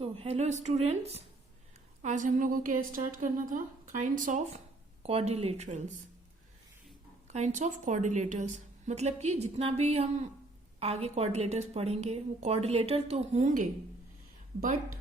Hello students, आज हम लोगों को क्या स्टार्ट करना था? Kinds of quadrilaterals. Kinds of quadrilaterals मतलब कि जितना भी हम आगे क्वाड्रिलेटर्स पढ़ेंगे वो क्वाड्रिलेटर तो होंगे, but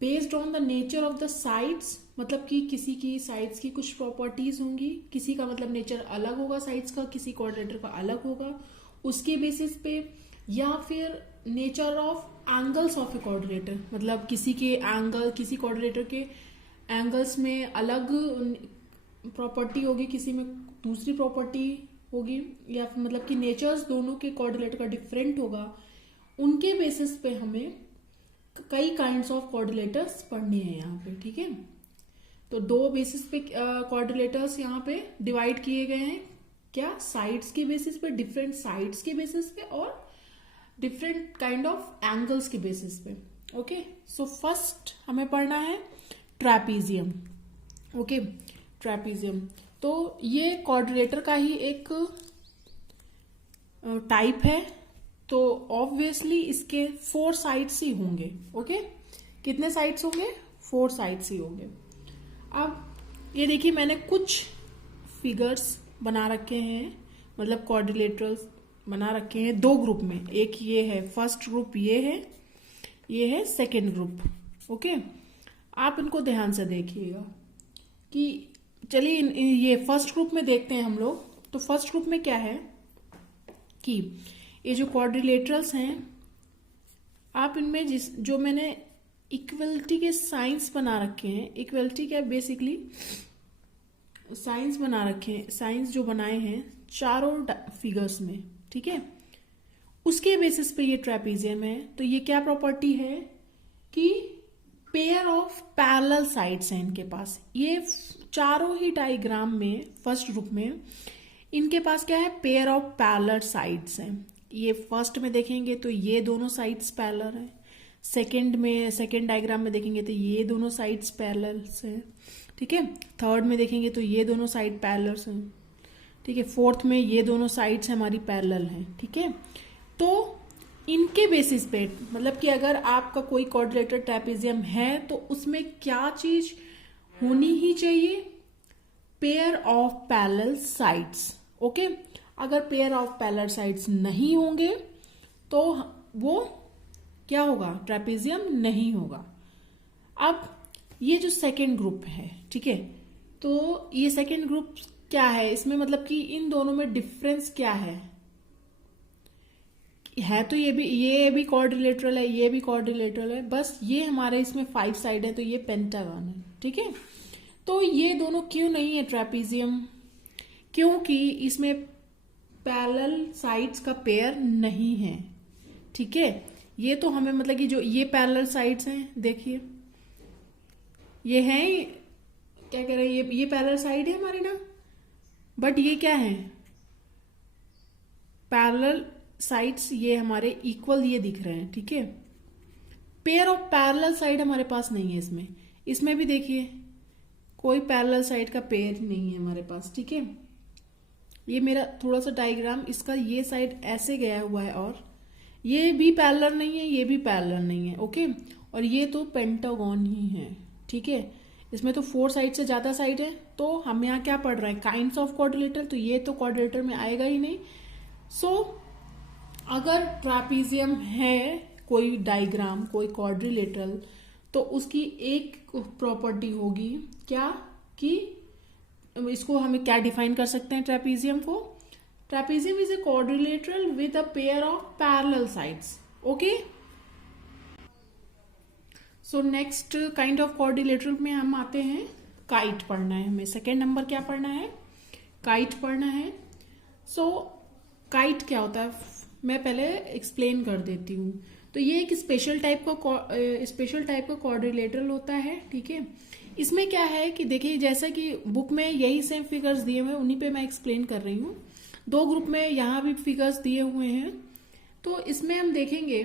based on the nature of the sides, मतलब कि किसी की साइड्स की कुछ प्रॉपर्टीज होंगी, किसी का मतलब नेचर अलग होगा साइड्स का, किसी क्वाड्रिलेटर का अलग होगा, उसके बेसिस पे, या फिर nature of angles of A quadrilateral, मतलब किसी के एंगल, किसी क्वाड्रिलेटर के एंगल्स में अलग प्रॉपर्टी होगी, किसी में दूसरी प्रॉपर्टी होगी, या फिर मतलब कि नेचर्स दोनों के क्वाड्रिलेटर का डिफरेंट होगा। उनके बेसिस पे हमें कई काइंड्स ऑफ क्वाड्रिलेटर्स पढ़ने हैं यहाँ पे, ठीक है। तो दो बेसिस पे क्वाड्रिलेटर्स यहाँ पे डिवाइड किए गए हैं, क्या? साइड्स के बेसिस पे, डिफरेंट साइड्स के बेसिस पे, और डिफरेंट काइंड ऑफ एंगल्स के बेसिस पे। ओके, सो फर्स्ट हमें पढ़ना है ट्रैपीजियम। ओके, ट्रैपीजियम तो ये क्वाड्रिलेटर का ही एक टाइप है, तो ऑब्वियसली इसके 4 साइड्स ही होंगे। ओके, कितने साइड्स होंगे? 4 साइड्स ही होंगे। अब ये देखिए, मैंने कुछ फिगर्स बना रखे हैं, मतलब क्वाड्रिलेटरल्स बना रखे हैं 2 ग्रुप में। एक ये है फर्स्ट ग्रुप, ये है सेकेंड ग्रुप। ओके, आप इनको ध्यान से देखिएगा कि चलिए ये फर्स्ट ग्रुप में देखते हैं हम लोग। तो फर्स्ट ग्रुप में क्या है कि ये जो क्वाड्रिलेटरल्स हैं, आप इनमें जो मैंने इक्वलिटी के साइंस बना रखे हैं, इक्वलिटी क्या बेसिकली साइंस बना रखे हैं, साइंस जो बनाए हैं चारों फिगर्स में, ठीक है, उसके बेसिस पे ये ट्रेपीजियम है। तो ये क्या प्रॉपर्टी है कि पेयर ऑफ पैरेलल साइड्स हैं इनके पास। ये चारों ही डायग्राम में फर्स्ट ग्रुप में इनके पास क्या है? पेयर ऑफ पैरेलल साइड्स हैं। ये फर्स्ट में देखेंगे तो ये दोनों साइड्स पैरेलल हैं, सेकेंड डायग्राम में देखेंगे तो ये दोनों साइड्स पैरेलल हैं, ठीक है, थर्ड में देखेंगे तो ये दोनों साइड पैरेलल हैं, ठीक है, फोर्थ में ये दोनों साइड्स हमारी पैरेलल हैं, ठीक है। तो इनके बेसिस पे, मतलब कि अगर आपका कोई क्वाड्रिलेटर ट्रैपीजियम है तो उसमें क्या चीज होनी ही चाहिए? Pair of parallel sides. Okay, अगर पेयर ऑफ पैरेलल साइड्स नहीं होंगे तो वो क्या होगा? ट्रैपीजियम नहीं होगा। अब ये जो सेकेंड ग्रुप है, ठीक है, तो ये सेकेंड ग्रुप क्या है? इसमें मतलब कि इन दोनों में डिफरेंस क्या है? तो ये भी क्वाड्रिलेटरल है, ये भी क्वाड्रिलेटरल है, बस ये हमारे इसमें 5 साइड है तो ये पेंटागन है, ठीक है। तो ये दोनों क्यों नहीं है ट्रैपीजियम? क्योंकि इसमें पैरेलल साइड्स का पेयर नहीं है, ठीक है। ये तो हमें मतलब कि जो ये पैरेलल साइड्स हैं, देखिए ये है, क्या कह रहे हैं, ये पैरेलल साइड है हमारी ना, बट ये क्या है? पैरेलल साइड्स ये हमारे इक्वल ये दिख रहे हैं, ठीक है। पेयर ऑफ पैरेलल साइड हमारे पास नहीं है इसमें भी देखिए कोई पैरेलल साइड का पेयर नहीं है हमारे पास, ठीक है। ये मेरा थोड़ा सा डायग्राम, इसका ये साइड ऐसे गया हुआ है, और ये भी पैरेलल नहीं है, ये भी पैरेलल नहीं है, ओके। और ये तो पेंटागन ही है, ठीक है। इसमें तो 4 साइड से ज्यादा साइड है, तो हम यहाँ क्या पढ़ रहे हैं? काइंड्स ऑफ क्वाड्रिलेटर, तो ये तो क्वाड्रिलेटर में आएगा ही नहीं। सो अगर ट्रैपीजियम है कोई डायग्राम, कोई क्वाड्रिलेटरल, तो उसकी एक प्रॉपर्टी होगी क्या, कि इसको हमें क्या डिफाइन कर सकते हैं ट्रैपीजियम को? Trapezium is a quadrilateral with a pair of parallel sides. Okay, so next kind of quadrilateral में हम आते हैं, काइट पढ़ना है हमें। सेकेंड नंबर क्या पढ़ना है? काइट पढ़ना है। सो काइट क्या होता है मैं पहले एक्सप्लेन कर देती हूँ। तो ये एक स्पेशल टाइप का क्वाड्रिलेटरल होता है, ठीक है। इसमें क्या है कि देखिए, जैसा कि बुक में यही सेम फिगर्स दिए हुए हैं, उन्हीं पे मैं एक्सप्लेन कर रही हूँ। 2 ग्रुप में यहाँ भी फिगर्स दिए हुए हैं। तो इसमें हम देखेंगे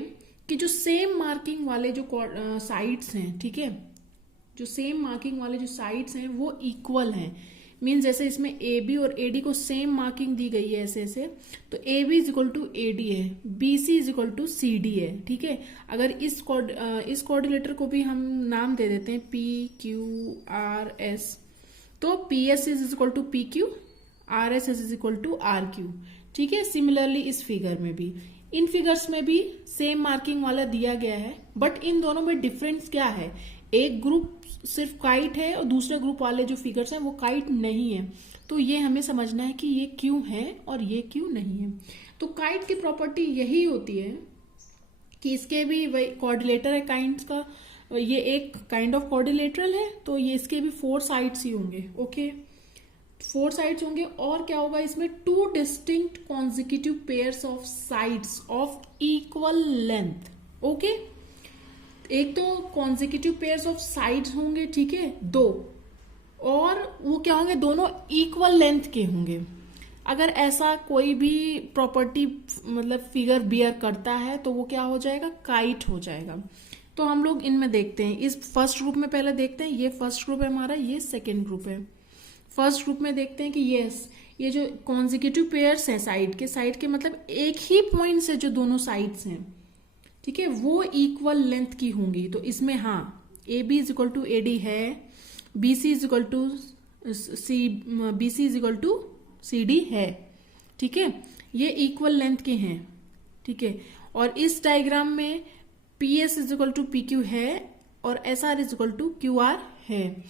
कि जो सेम मार्किंग वाले जो साइड्स हैं, ठीक है, जो सेम मार्किंग वाले जो साइड्स हैं वो इक्वल हैं, मीन जैसे इसमें ए बी और ए डी को सेम मार्किंग दी गई है ऐसे ऐसे, तो A B is equal to A D है, B C is equal to C D है। ठीक है, अगर इस कोऑर्डिनेटर को भी हम नाम दे देते हैं पी क्यू आर एस, तो P S is equal to P Q, R S is equal to R Q. ठीक है, सिमिलरली इस फिगर में भी, इन फिगर्स में भी सेम मार्किंग वाला दिया गया है, बट इन दोनों में डिफरेंस क्या है, एक ग्रुप सिर्फ काइट है और दूसरे ग्रुप वाले जो फिगर्स हैं वो काइट नहीं है। तो ये हमें समझना है कि ये क्यों है और ये क्यों नहीं है। तो काइट की प्रॉपर्टी यही होती है कि इसके भी वही कोऑर्डिनेटर है काइंड का, ये एक काइंड ऑफ कोऑर्डिनेटरल है, तो ये इसके भी 4 साइड्स ही होंगे। ओके, 4 साइड्स होंगे, और क्या होगा इसमें, 2 distinct consecutive pairs of sides of equal length. Okay, एक तो कॉन्जिक्यूटिव पेयर्स ऑफ साइड्स होंगे, ठीक है, 2, और वो क्या होंगे, दोनों इक्वल लेंथ के होंगे। अगर ऐसा कोई भी प्रॉपर्टी मतलब फिगर बियर करता है तो वो क्या हो जाएगा, काइट हो जाएगा। तो हम लोग इनमें देखते हैं, इस फर्स्ट ग्रुप में पहले देखते हैं, ये फर्स्ट ग्रुप है हमारा, ये सेकेंड ग्रुप है। फर्स्ट ग्रुप में देखते हैं कि यस, ये जो कॉन्जिक्यूटिव पेयर्स है साइड के मतलब एक ही पॉइंट से जो दोनों साइड्स हैं, ठीक है, वो इक्वल लेंथ की होंगी। तो इसमें हाँ, A B is equal to A D है, B C is equal to C D है। ठीक है, ये इक्वल लेंथ के हैं। ठीक है, और इस डायग्राम में P S is equal to P Q है और S R is equal to Q R है।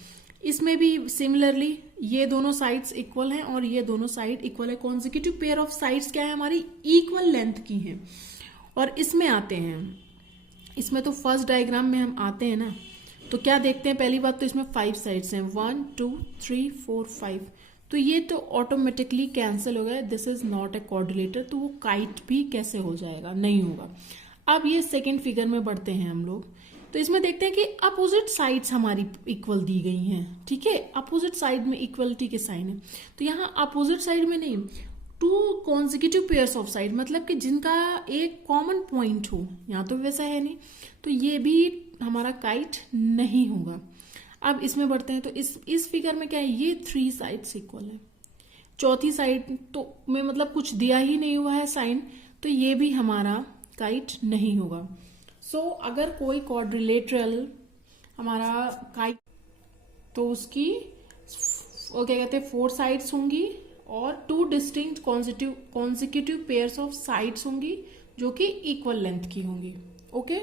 इसमें भी सिमिलरली ये दोनों साइड्स इक्वल हैं और ये दोनों साइड इक्वल है। कॉन्जिक्यूटिव पेयर ऑफ साइड्स क्या है, हमारी इक्वल लेंथ की हैं। और इसमें आते हैं, इसमें तो फर्स्ट डायग्राम में हम आते हैं ना, तो क्या देखते हैं, पहली बात तो इसमें 5 साइड्स हैं, 1 2 3 4 5, तो ये तो ऑटोमेटिकली कैंसिल हो गया, this is not A coordinator, तो वो काइट भी कैसे हो जाएगा, नहीं होगा। अब ये सेकेंड फिगर में बढ़ते हैं हम लोग, तो इसमें देखते हैं कि अपोजिट साइड्स हमारी इक्वल दी गई हैं। ठीक है, अपोजिट साइड में इक्वलिटी के साइन है, तो यहाँ अपोजिट साइड में नहीं, 2 कॉन्जिक्यूटिव पेयर्स ऑफ साइड, मतलब कि जिनका एक कॉमन पॉइंट हो, यहाँ तो वैसा है नहीं, तो ये भी हमारा काइट नहीं होगा। अब इसमें बढ़ते हैं, तो इस फिगर में क्या है, ये 3 साइड्स इक्वल है, चौथी साइड तो में मतलब कुछ दिया ही नहीं हुआ है साइन, तो ये भी हमारा काइट नहीं होगा। सो अगर कोई क्वाड्रिलेटरल हमारा काइट, तो उसकी वो क्या कहते हैं, 4 साइड्स होंगी और 2 distinct consecutive pairs of sides होंगी जो कि इक्वल लेंथ की होंगी। ओके,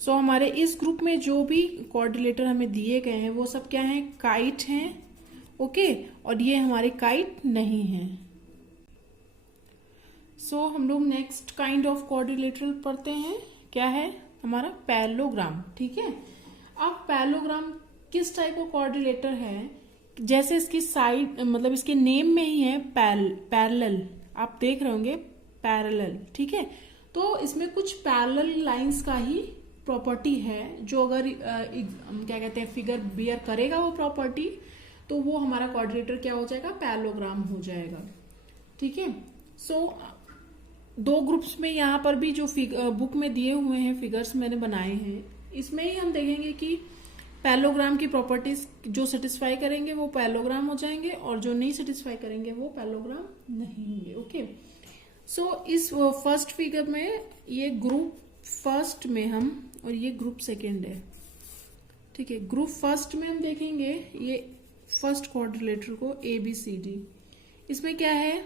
सो हमारे इस ग्रुप में जो भी कोऑर्डिनेटर हमें दिए गए हैं वो सब क्या हैं, काइट हैं। ओके, और ये हमारे काइट नहीं हैं। सो हम लोग नेक्स्ट काइंड ऑफ कोऑर्डिनेटर पढ़ते हैं, क्या है हमारा पैरेललोग्राम। ठीक है, अब पैरेललोग्राम किस टाइप का कोऑर्डिनेटर है, जैसे इसकी साइड मतलब इसके नेम में ही है पैरेलल, आप देख रहे होंगे पैरेलल। ठीक है, तो इसमें कुछ पैरेलल लाइंस का ही प्रॉपर्टी है, जो अगर क्या कहते हैं फिगर बियर करेगा वो प्रॉपर्टी, तो वो हमारा कोऑर्डिनेटर क्या हो जाएगा, पैरेललोग्राम हो जाएगा। ठीक है, सो 2 ग्रुप्स में यहाँ पर भी जो बुक में दिए हुए हैं फिगर्स मैंने बनाए हैं, इसमें ही हम देखेंगे कि पैरेललोग्राम की प्रॉपर्टीज जो सेटिस्फाई करेंगे वो पैरेललोग्राम हो जाएंगे और जो नहीं सेटिस्फाई करेंगे वो पैरेललोग्राम नहीं होंगे। ओके, सो इस फर्स्ट फिगर में ये ग्रुप फर्स्ट में हम, और ये ग्रुप सेकेंड है। ठीक है, ग्रुप फर्स्ट में हम देखेंगे ये फर्स्ट क्वाड्रिलेटर को ABCD, इसमें क्या है,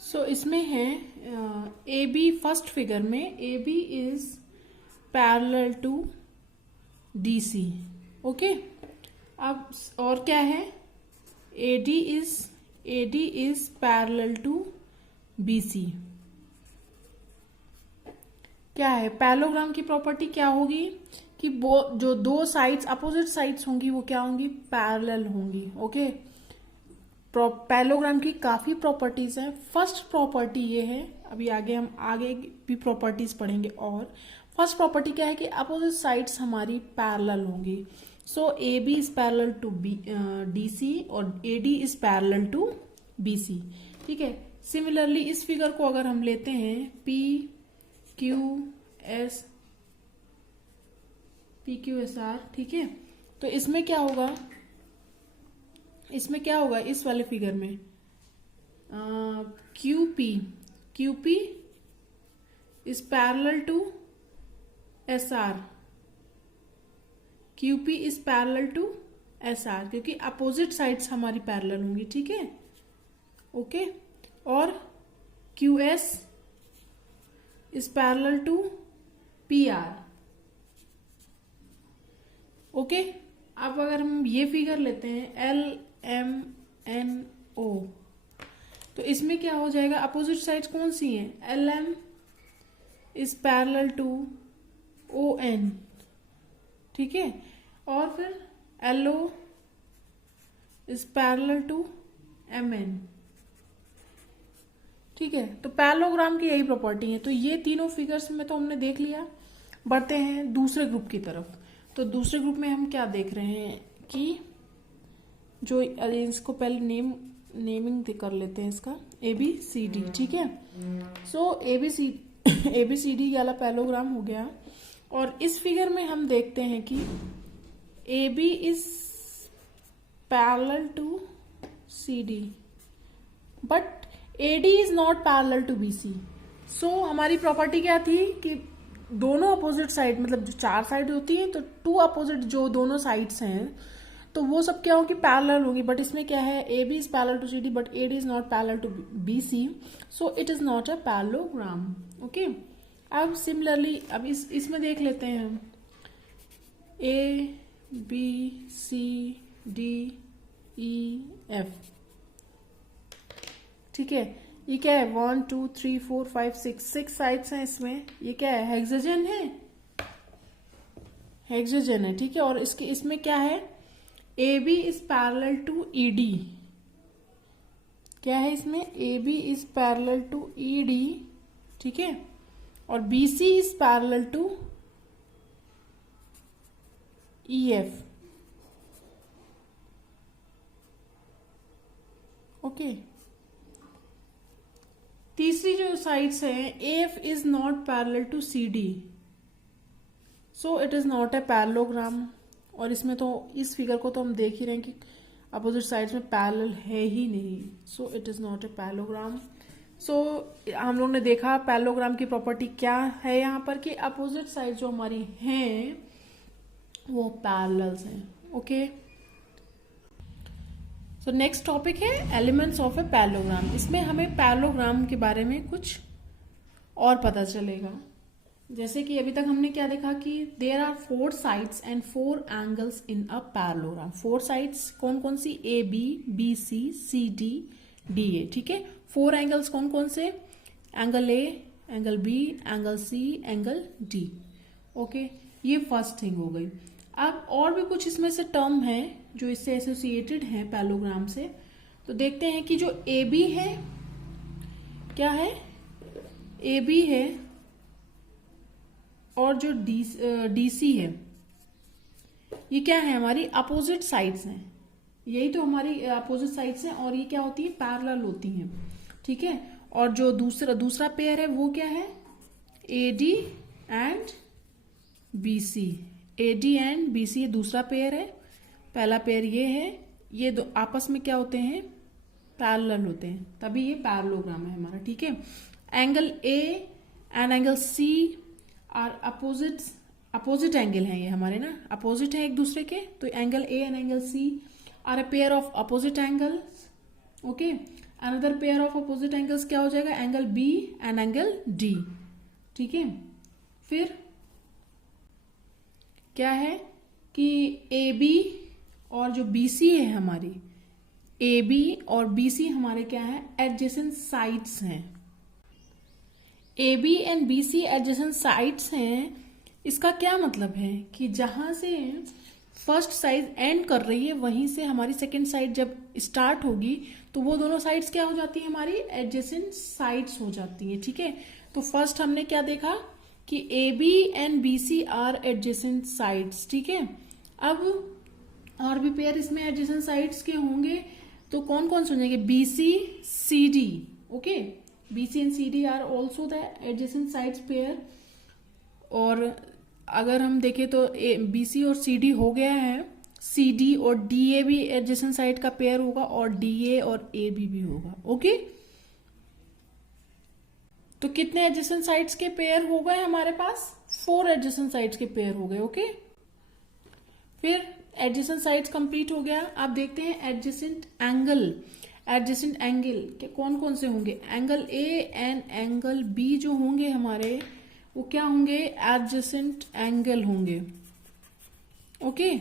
सो इसमें है AB, फर्स्ट फिगर में AB is parallel to DC। Okay, अब और क्या है, AD is parallel to BC। क्या है, पैरेललोग्राम की प्रॉपर्टी क्या होगी कि जो 2 साइड्स अपोजिट साइड्स होंगी वो क्या होंगी, पैरेलल होंगी। ओके, पैरेललोग्राम की काफी प्रॉपर्टीज हैं। फर्स्ट प्रॉपर्टी ये है, अभी हम आगे भी प्रॉपर्टीज पढ़ेंगे। और फर्स्ट प्रॉपर्टी क्या है कि अपोजिट साइड्स हमारी पैरेलल होंगी। So AB is parallel to DC और AD is parallel to BC। ठीक है, सिमिलरली इस फिगर को अगर हम लेते हैं PQSR, ठीक है, तो इसमें क्या होगा, इसमें क्या होगा इस वाले फिगर में, QP is parallel to SR, QP is parallel to SR, क्योंकि अपोजिट साइड्स हमारी पैरेलल होंगी, ठीक है, ओके। और QS is parallel to PR, okay. अब अगर हम ये फिगर लेते हैं LMNO, तो इसमें क्या हो जाएगा, अपोजिट साइड्स कौन सी हैं, LM is parallel to ON, ठीक है, और फिर LO is parallel to MN, ठीक है। तो पैरेललोग्राम की यही प्रॉपर्टी है। तो ये तीनों फिगर्स में तो हमने देख लिया। बढ़ते हैं दूसरे ग्रुप की तरफ। तो दूसरे ग्रुप में हम क्या देख रहे हैं कि जो इसको पहले नेमिंग कर लेते हैं इसका, ABCD, ठीक है। सो ABCD वाला पैरेललोग्राम हो गया। और इस फिगर में हम देखते हैं कि AB is parallel to CD but AD is not parallel to BC। So हमारी प्रॉपर्टी क्या थी कि दोनों अपोजिट साइड, मतलब जो चार साइड होती है तो टू अपोजिट जो दोनों साइड्स हैं तो वो सब क्या होगी, पैरेलल होगी। बट इसमें क्या है, AB is parallel to CD but AD is not parallel to BC, so it is not a parallelogram, okay. अब सिमिलरली अब इसमें देख लेते हैं हम ABCDEF, ठीक है। ये क्या है, 1 2 3 4 5 6 साइड्स हैं इसमें। ये क्या है, हेक्सागन है, हेक्सागन है, ठीक है। और इसमें क्या है, AB is parallel to ED, क्या है इसमें, AB is parallel to ED, ठीक है। और BC is parallel to EF, okay. तीसरी जो साइड्स हैं, AF is not parallel to CD, so it is not a parallelogram. और इसमें तो इस फिगर को तो हम देख ही रहे हैं कि अपोजिट साइड्स में पैरेलल है ही नहीं, so it is not a parallelogram. So हम लोग ने देखा पैरेललोग्राम की प्रॉपर्टी क्या है यहाँ पर कि अपोजिट साइड जो हमारी हैं वो पैरेलल्स हैं, ओके। सो नेक्स्ट टॉपिक है एलिमेंट्स ऑफ ए पैरेललोग्राम। इसमें हमें पैरेललोग्राम के बारे में कुछ और पता चलेगा। जैसे कि अभी तक हमने क्या देखा कि there are 4 sides and 4 angles in a parallelogram. 4 sides कौन कौन सी, AB BC CD DA, ठीक है। 4 एंगल्स कौन कौन से, angle A, angle B, angle C, angle D, okay. ये फर्स्ट थिंग हो गई। अब और भी कुछ इसमें से टर्म है जो इससे एसोसिएटेड हैं पैरेललोग्राम से। तो देखते हैं कि जो AB है, क्या है, AB है, और जो DC है, ये क्या है, हमारी अपोजिट साइड्स हैं। यही तो हमारी अपोजिट साइड्स हैं और ये क्या होती है, पैरेलल होती हैं, ठीक है। और जो दूसरा पेयर है वो क्या है, AD and BC, AD and BC ये दूसरा पेयर है। पहला पेयर ये है, ये दो आपस में क्या होते हैं, पैरेलल होते हैं, तभी ये पैरेललोग्राम है हमारा, ठीक है। Angle A and angle C are opposite angle हैं, ये हमारे ना अपोजिट है एक दूसरे के। तो angle A and angle C are a pair of opposite angles, okay. Another pair of opposite angles क्या हो जाएगा, angle B and angle D, ठीक है। फिर क्या है कि AB और जो BC है हमारी, AB और BC हमारे क्या है, एडजेसेंट साइड्स हैं। AB and BC adjacent sides हैं। इसका क्या मतलब है कि जहां से फर्स्ट साइड एंड कर रही है वहीं से हमारी सेकेंड साइड जब स्टार्ट होगी तो वो दोनों साइड्स क्या हो जाती है, हमारी एडजेसेंट साइड्स हो जाती है, ठीक है। तो फर्स्ट हमने क्या देखा कि AB and BC are adjacent sides, ठीक है। अब और भी पेयर इसमें एडजेसेंट साइड्स के होंगे, तो कौन कौन से हो जाएंगे, BC CD, okay. BC and CD are also the adjacent sides pair. और अगर हम देखें तो BC और CD हो गया है, सी डी और डी ए भी एडजेसेंट साइड का पेयर होगा, और डी ए और ए बी भी होगा। ओके, तो कितने एडजेसेंट साइड्स के पेयर हो गए हमारे पास? 4 एडजेसेंट साइड्स के पेयर हो गए। ओके, फिर एडजेसेंट साइड्स कंप्लीट हो गया। आप देखते हैं एडजेसेंट एंगल। एडजेसेंट एंगल के कौन कौन से होंगे? Angle A and angle B जो होंगे हमारे, वो क्या होंगे? एडजेसेंट एंगल होंगे। ओके,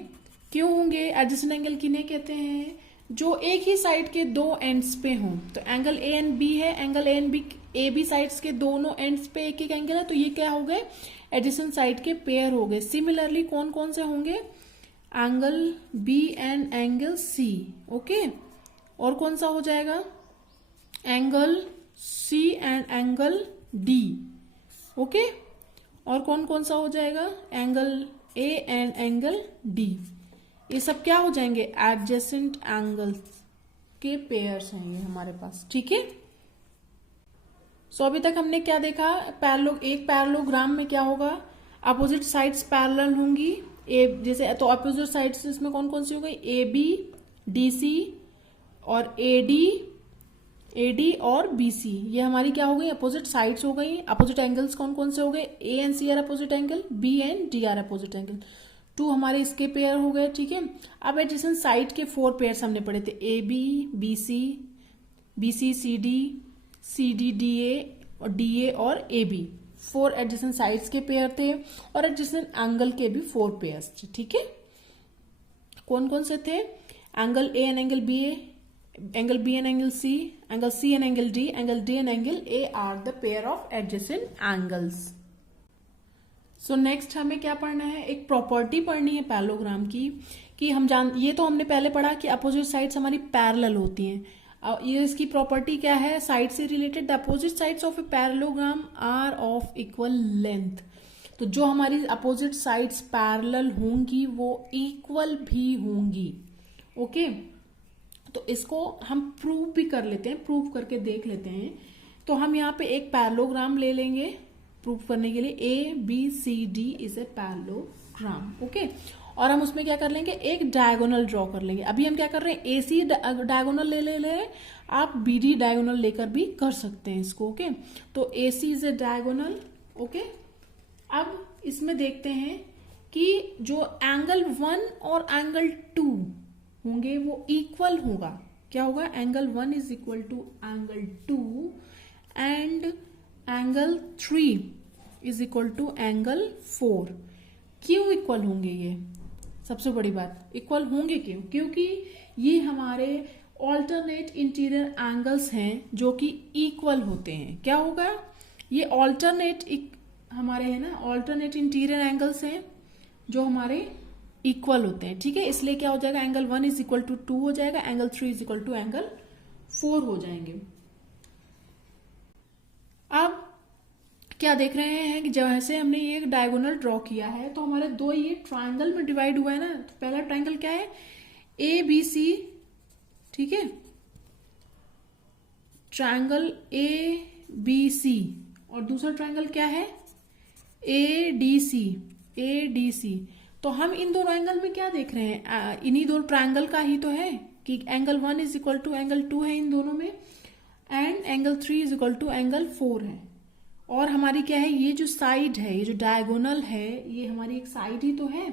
क्यों होंगे? एडजेसेंट एंगल किन्हें कहते हैं? जो एक ही साइड के दो एंड्स पे हों। तो एंगल ए एंड बी है, angle A and B, A B sides के दोनों एंड्स पे एक एक एंगल है, तो ये क्या हो गए? एडजेसेंट साइड के पेयर हो गए। सिमिलरली कौन कौन से होंगे? Angle B and angle C. Okay, और कौन सा हो जाएगा? Angle C and angle D. Okay, और कौन कौन सा हो जाएगा? Angle A and angle D. ये सब क्या हो जाएंगे? एडजेसेंट एंगल्स के पेयर्स हैं ये हमारे पास। ठीक है, सो अभी तक हमने क्या देखा? एक पैरेललोग्राम में क्या होगा? अपोजिट साइड्स पैरेलल होंगी। जैसे तो अपोजिट साइड्स इसमें कौन कौन सी हो गई? ए बी, डी सी और ए डी और बी सी, ये हमारी क्या हो गई? अपोजिट साइड्स हो गई। अपोजिट एंगल्स कौन कौन से हो गए? A and C are opposite angle, B and D are opposite angle. 2 हमारे इसके पेयर हो गए। ठीक है, अब एडजेसेंट साइड के 4 पेयर्स हमने पढ़े थे। A B, B C C D D A और डी ए और ए बी। 4 एडजेसेंट साइड्स के पेयर थे, और एडजेसेंट एंगल के भी 4 पेयर्स थे। ठीक है, कौन कौन से थे? Angle A and angle B, angle B and angle C and angle D and angle A are the pair of adjacent angles. So next हमें क्या पढ़ना है? एक प्रॉपर्टी पढ़नी है पैरेललोग्राम की, कि ये तो हमने पहले पढ़ा कि अपोजिट साइड्स हमारी पैरेलल होती हैं। ये इसकी प्रॉपर्टी क्या है? साइड से related, the opposite sides of a parallelogram are of equal length. तो जो हमारी अपोजिट साइड्स पैरेलल होंगी वो इक्वल भी होंगी। ओके, तो इसको हम प्रूव भी कर लेते हैं, प्रूव करके देख लेते हैं। तो हम यहाँ पे एक पैरेललोग्राम ले लेंगे प्रूव करने के लिए। A B C D is a parallelogram. Okay, और हम उसमें क्या कर लेंगे? एक डायगोनल ड्रॉ कर लेंगे। अभी हम क्या कर रहे हैं? ए सी डायगोनल ले आप बी डी डायगोनल लेकर भी कर सकते हैं इसको। ओके, तो ए C is a diagonal. Okay, अब इसमें देखते हैं कि जो एंगल 1 और एंगल 2 होंगे वो इक्वल होगा। क्या होगा? Angle 1 is equal to angle 2 and angle 3 is equal to angle 4। क्यों इक्वल होंगे? ये सबसे बड़ी बात, इक्वल होंगे क्यों? क्योंकि ये हमारे ऑल्टरनेट इंटीरियर एंगल्स हैं जो कि इक्वल होते हैं। क्या होगा? ये हमारे है ना, ऑल्टरनेट इंटीरियर एंगल्स हैं जो हमारे इक्वल होते हैं। ठीक है, इसलिए क्या हो जाएगा? एंगल 1 इज इक्वल टू 2 हो जाएगा, angle 3 is equal to angle 4 हो जाएंगे। अब क्या देख रहे हैं कि जैसे हमने ये एक डायगोनल ड्रॉ किया है तो हमारे दो ये ट्रायंगल में डिवाइड हुआ है ना। तो पहला ट्रायंगल क्या है? A B C. ठीक है, ट्रायंगल ए बी सी। और दूसरा ट्रायंगल क्या है? A D C. A D C. तो हम इन दोनों एंगल में क्या देख रहे हैं? इन्हीं दो ट्रायंगल का ही तो है कि angle 1 is equal to angle 2 है इन दोनों में, and angle 3 is equal to angle 4 है। और हमारी क्या है? ये जो साइड है, ये जो डायगोनल है, ये हमारी एक साइड ही तो है।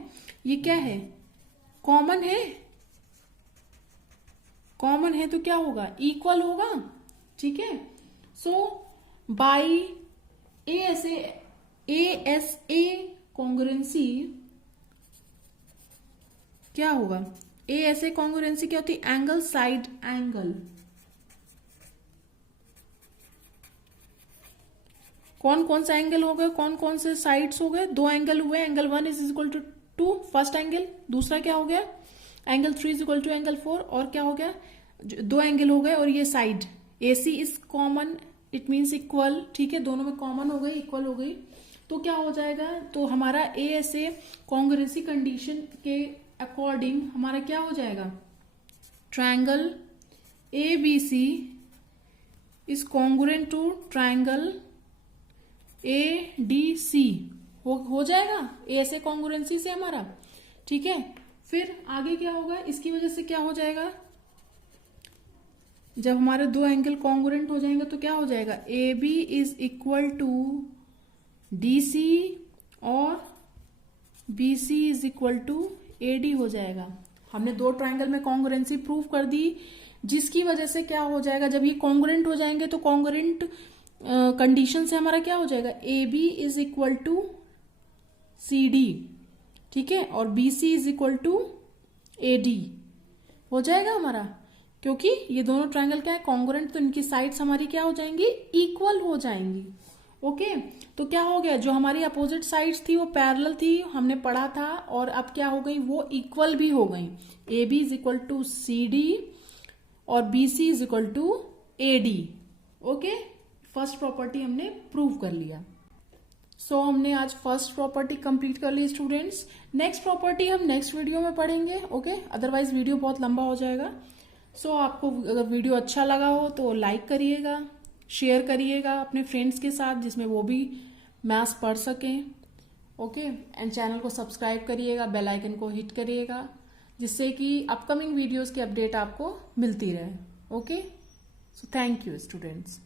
ये क्या है? कॉमन है। कॉमन है तो क्या होगा? इक्वल होगा। ठीक है, सो बाई ए कॉन्ग्रुएंसी क्या होगा? ए कॉन्ग्रुएंसी क्या होती है? Angle side angle. कौन कौन सा एंगल हो गए? कौन कौन से साइड्स हो गए? 2 एंगल हुए। Angle 1 is equal to 2 first angle. दूसरा क्या हो गया? Angle 3 is equal to angle 4। और क्या हो गया? 2 एंगल हो गए और ये side A C is common, it means equal. ठीक है, दोनों में कॉमन हो गई, इक्वल हो गई। तो क्या हो जाएगा? तो हमारा ए कॉन्ग्रुएंसी कंडीशन के अकॉर्डिंग हमारा क्या हो जाएगा? Triangle A B C is congruent to triangle A D C हो जाएगा ए कॉन्ग्रुएंसी से हमारा। ठीक है, फिर आगे क्या होगा, इसकी वजह से क्या हो जाएगा, जब हमारे दो एंगल कॉन्ग्रुएंट हो जाएंगे तो क्या हो जाएगा, A B is equal to D C और B C is equal to A D हो जाएगा। हमने दो ट्राइंगल में कॉन्ग्रुएंसी प्रूव कर दी, जिसकी वजह से क्या हो जाएगा, जब ये कॉन्ग्रुएंट हो जाएंगे तो कॉन्ग्रुएंट कंडीशन से हमारा क्या हो जाएगा, A B is equal to C D, ठीक है, और B C is equal to A D हो जाएगा हमारा, क्योंकि ये दोनों ट्रायंगल क्या है, कॉन्ग्रुएंट, तो इनकी साइड्स हमारी क्या हो जाएंगी, इक्वल हो जाएंगी। ओके, तो क्या हो गया, जो हमारी अपोजिट साइड्स थी वो पैरेलल थी, हमने पढ़ा था, और अब क्या हो गई, वो इक्वल भी हो गई। A B is equal to C D और B C is equal to A D. Okay, first property हमने प्रूव कर लिया। सो हमने आज फर्स्ट प्रॉपर्टी कंप्लीट कर ली स्टूडेंट्स। नेक्स्ट प्रॉपर्टी हम नेक्स्ट वीडियो में पढ़ेंगे। ओके, अदरवाइज वीडियो बहुत लंबा हो जाएगा। सो आपको अगर वीडियो अच्छा लगा हो तो लाइक करिएगा, शेयर करिएगा अपने फ्रेंड्स के साथ, जिसमें वो भी मैथ्स पढ़ सकें। ओके, एंड चैनल को सब्सक्राइब करिएगा, बेल आइकन को हिट करिएगा, जिससे कि अपकमिंग वीडियोस की अपडेट आपको मिलती रहे। Okay, so thank you students.